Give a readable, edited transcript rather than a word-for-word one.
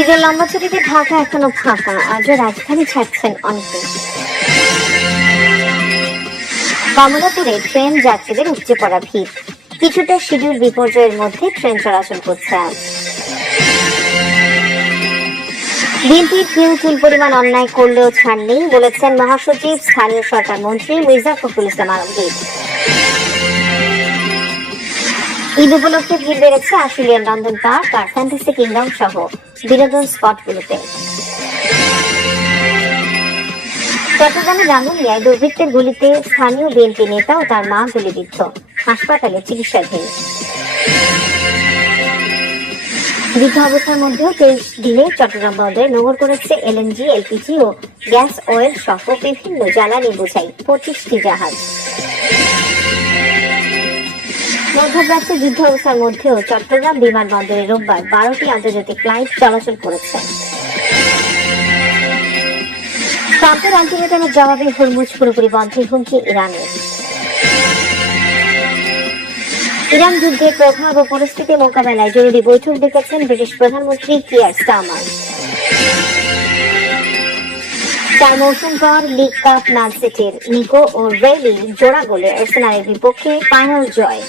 ঈদের লম্বা ছুটিতে ঢাকা এখনো ফাঁকা, আজও রাজধানী ছাড়ছেন অনেকে। কমলাপুরে ট্রেন যাত্রীদের উপচে পড়া ভিড়, কিছুটা শিডিউল বিপর্যয়ের মধ্যে ট্রেন চলাচল করছে আজ। বিএনপির কেউ চুল পরিমাণ অন্যায় করলেও ছাড় নেই বলেছেন মহাসচিব স্থানীয় সরকার মন্ত্রী মির্জা ফখরুল ইসলাম আলমগীর। ঈদ উপলক্ষে ভিড় বেড়েছে আশুলিয়ার নন্দন পার্ক আর ফ্যান্টাসি কিংডম সহ বিনোদন স্পটগুলোতে। চট্টগ্রামের রাঙ্গুনিয়ায় দুর্বৃত্তের গুলিতে স্থানীয় বিএনপি নেতা ও তার মা গুলিবিদ্ধ, হাসপাতালে চিকিৎসাধীন। যুদ্ধ অবস্থার মধ্যেও 23 দিনে চট্টগ্রাম বন্দরে নোঙর করেছে এলএনজি, এলপিজি ও গ্যাস অয়েল সহ বিভিন্ন জ্বালানি বোঝাই 25টি জাহাজ। মধ্যপ্রাচ্যে যুদ্ধ অবস্থার মধ্যেও চট্টগ্রাম বিমানবন্দরে রোববার 12টি আন্তর্জাতিক ফ্লাইট চলাচল করেছে। ট্রাম্পের আলটিমেটামের জবাবে হরমুজ পুরোপুরি বন্ধের হুমকি ইরানের। ইরান যুদ্ধের প্রভাব ও পরিস্থিতি মোকাবেলায় জরুরি বৈঠক ডেকেছেন ব্রিটিশ প্রধানমন্ত্রী কিয়ার স্টারমার। 4 মৌসুম পর লিগ কাপ ম্যান সিটির নিকো ও রেইলি জোড়া গোলে আর্সেনালের বিপক্ষে ফাইনাল জয়।